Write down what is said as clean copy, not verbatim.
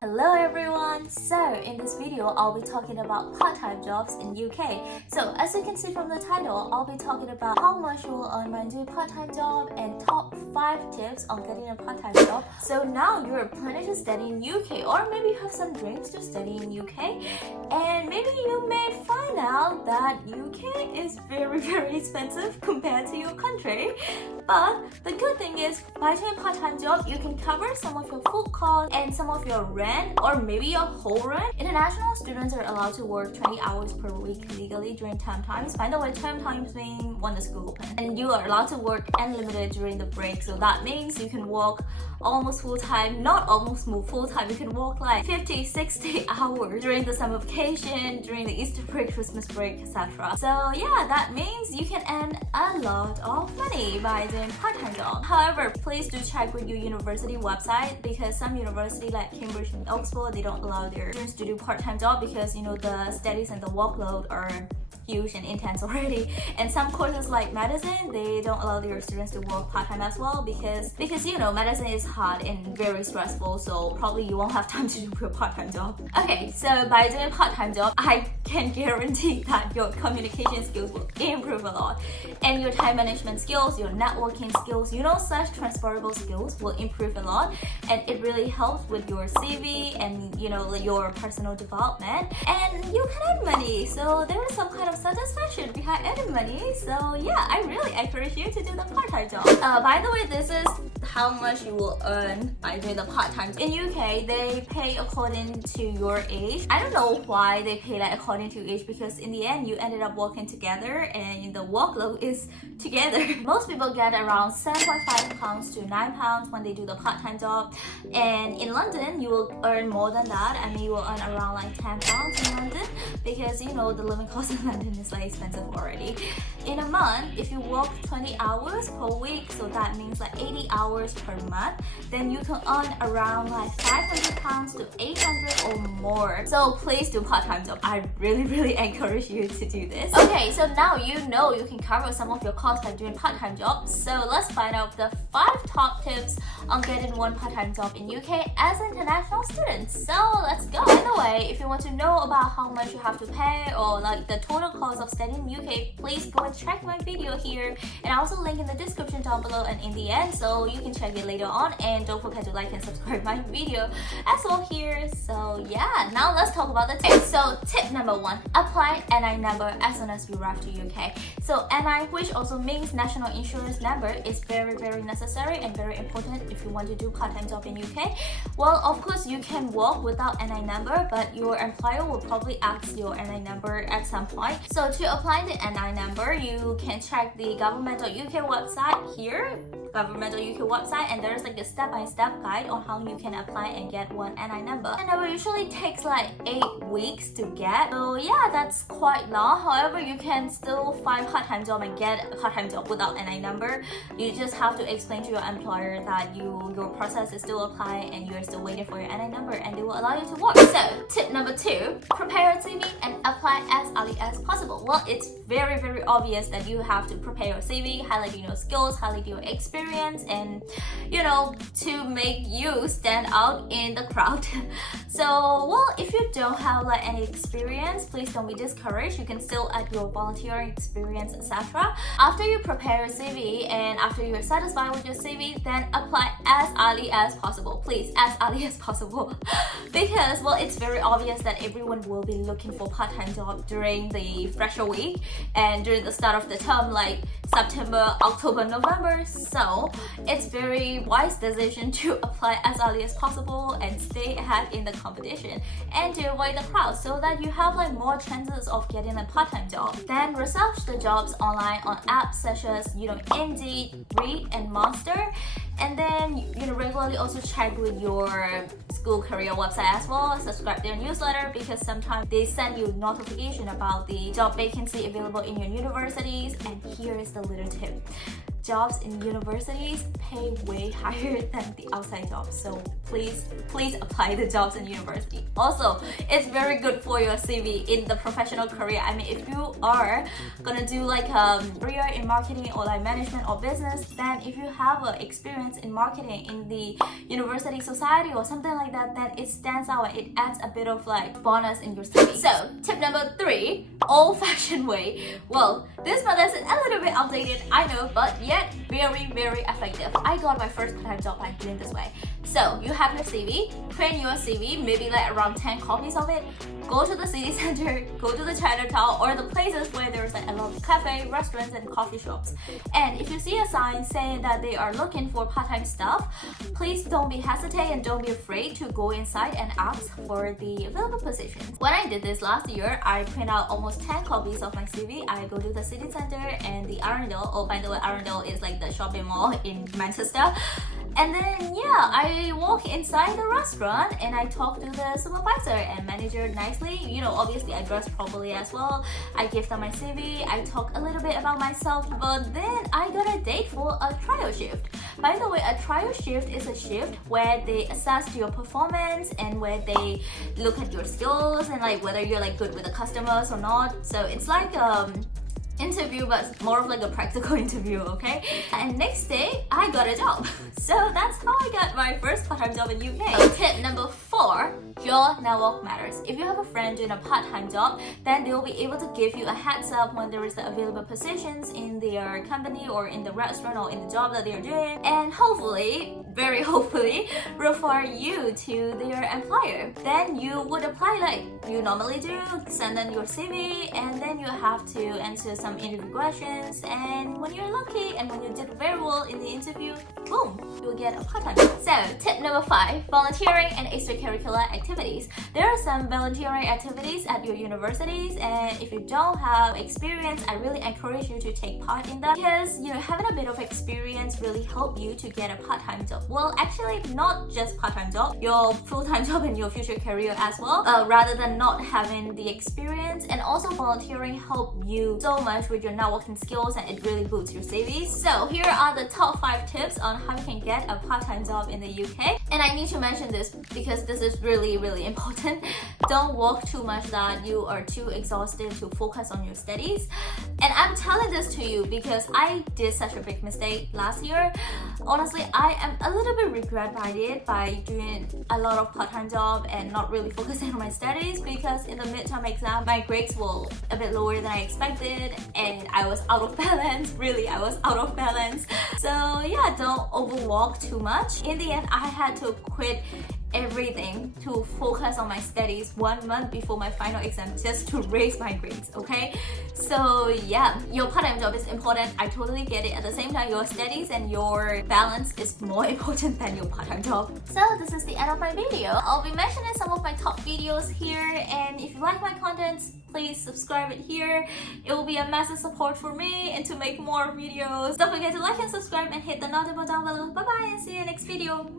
Hello everyone! So in this video, I'll be talking about part-time jobs in UK. So as you can see from the title, I'll be talking about how much you will earn when doing part-time job and top 5 tips on getting a part-time job. So now you're planning to study in UK, or maybe you have some dreams to study in UK, and maybe you may find out that UK is very expensive compared to your country. But the good thing is, by doing part-time job, you can cover some of your food costs and some of your rent, or maybe your whole rent. International students are allowed to work 20 hours per week legally during term times. By the way, term times mean when the school opens. And you are allowed to work unlimited during the break. So that means you can work almost full-time, not almost full-time, you can work like 50-60 hours during the summer vacation, during the Easter break, Christmas break, etc. So yeah, that means you can earn a lot of money by doing part-time job. However, please do check with your university website, because some university like Cambridge and Oxford, they don't allow their students to do part-time job because the studies and the workload are huge and intense already. And some courses like medicine, they don't allow their students to work part-time as well because medicine is hard and very stressful, so probably you won't have time to do your part-time job. Okay, so by doing part-time job, I can guarantee that your communication skills will improve a lot, and your time management skills, your networking skills, such transferable skills will improve a lot, and it really helps with your CV and your personal development, and you can earn money. So there is some kind of satisfaction behind earning money. So yeah, I really encourage you to do the part-time job. By the way, this is how much you will earn by doing the part-time. In UK, they pay according to your age. I don't know why they pay like according to age, because in the end you ended up working together and the workload is together. Most people get around £7.5 to £9 when they do the part-time job, and in London you will earn more than that. I mean, you will earn around like £10 in London, because the living cost in London is like expensive already. In a month, if you work 20 hours per week, so that means like 80 hours per month, then you can earn around like £500 to £800 or more. So please do part-time job. I really encourage you to do this. Okay, so now you can cover some of your costs by doing part-time job. So let's find out the 5 top tips on getting one part-time job in UK as an international student. So let's go. By the way, if you want to know about how much you have to pay or like the total cost of studying in UK, please go and check my video here, and I'll also link in the description down below and in the end, so you can check it later on. And don't forget to like and subscribe my video as well here. So yeah, now let's talk about the tips. So tip number 1, apply NI number as soon as you arrive to UK. So NI, which also means national insurance number, is very necessary and very important if you want to do part-time job in UK. Well, of course you can work without NI number, but your employer will probably ask your NI number at some point. So to apply the NI number, you can check the government.uk website here, government.uk website, and there's like a step-by-step guide on how you can apply and get one NI number. And it usually takes like 8 weeks to get. So yeah, that's quite long. However, you can still find part-time job and get a part-time job without NI number. You just have to explain to your employer that your process is still applying and you're still waiting for your NI number, and they will allow you to work. So tip number 2, prepare a CV and apply as early as possible. Well, it's very obvious that you have to prepare your CV, highlight your skills, highlight your experience, and to make you stand out in the crowd. So well, if you don't have like any experience, please don't be discouraged. You can still add your volunteering experience, etc. After you prepare your CV and after you're satisfied with your CV, then apply as early as possible. Please, as early as possible. Because well, it's very obvious that everyone will be looking for part-time job during the fresher week and during the start of the term, like September, October, November. So it's very wise decision to apply as early as possible and stay ahead in the competition and to avoid the crowd, so that you have like more chances of getting a part-time job. Then research the jobs online on apps such as Indeed, Reed, and Monster. And then regularly also check with your school career website as well. Subscribe their newsletter, because sometimes they send you notification about the job vacancy available in your universities. And here is the little tip. jobs in universities pay way higher than the outside jobs. So please apply the jobs in university. Also, it's very good for your CV in the professional career. I mean, if you are gonna do like a career in marketing or like management or business, then if you have experience in marketing in the university society or something like that, then it stands out. It adds a bit of like bonus in your CV. So tip number 3, old-fashioned way. Well, this method is a little bit outdated, I know, but yet very effective. I got my first part-time job by doing this way. So you have your CV, print your CV, maybe like around 10 copies of it, go to the city center, go to the Chinatown or the places where there's like a lot of cafe, restaurants and coffee shops. And if you see a sign saying that they are looking for part-time staff, please don't be hesitant and don't be afraid to go inside and ask for the available positions. When I did this last year, I print out almost 10 copies of my CV. I go to the city center and the Arundel. Oh, by the way, Arundel is like the shopping mall in Manchester. And then I walk inside the restaurant and I talk to the supervisor and manager nicely. You know, obviously I dress properly as well. I give them my CV, I talk a little bit about myself, but then I got a date for a trial shift. By the way, a trial shift is a shift where they assess your performance and where they look at your skills and like whether you're like good with the customers or not. So it's like interview, but more of like a practical interview, okay? And next day I got a job. So that's how I got my first part-time job in UK. So tip number 4, your network matters. If you have a friend doing a part-time job, then they'll be able to give you a heads up when there is the available positions in their company or in the restaurant or in the job that they're doing, and hopefully, very hopefully, refer you to their employer. Then you would apply like you normally do, send them your CV, and then you have to answer some interview questions, and when you're lucky and when you did very well in the interview, boom, you'll get a part-time job. So tip number 5, volunteering and extracurricular activities. There are some volunteering activities at your universities, and if you don't have experience, I really encourage you to take part in them, because you know, having a bit of experience really help you to get a part-time job. Well, actually not just part-time job, your full-time job in your future career as well, rather than not having the experience. And also volunteering help you so much with your networking skills, and it really boosts your CV. So here are the top 5 tips on how you can get a part-time job in the UK. And I need to mention this because this is really important. Don't work too much that you are too exhausted to focus on your studies. And I'm telling this to you because I did such a big mistake last year. Honestly, I am a little bit regret by it, by doing a lot of part-time job and not really focusing on my studies, because in the midterm exam my grades were a bit lower than I expected and I was out of balance. Really, I was out of balance. So yeah, don't overwork too much. In the end, I had to quit everything to focus on my studies 1 month before my final exam just to raise my grades, okay? So yeah, your part-time job is important. I totally get it. At the same time, your studies and your balance is more important than your part-time job. So this is the end of my video. I'll be mentioning some of my top videos here, and if you like my content, please subscribe it here. It will be a massive support for me and to make more videos. Don't forget to like and subscribe and hit the notification down below. Bye bye and see you in the next video.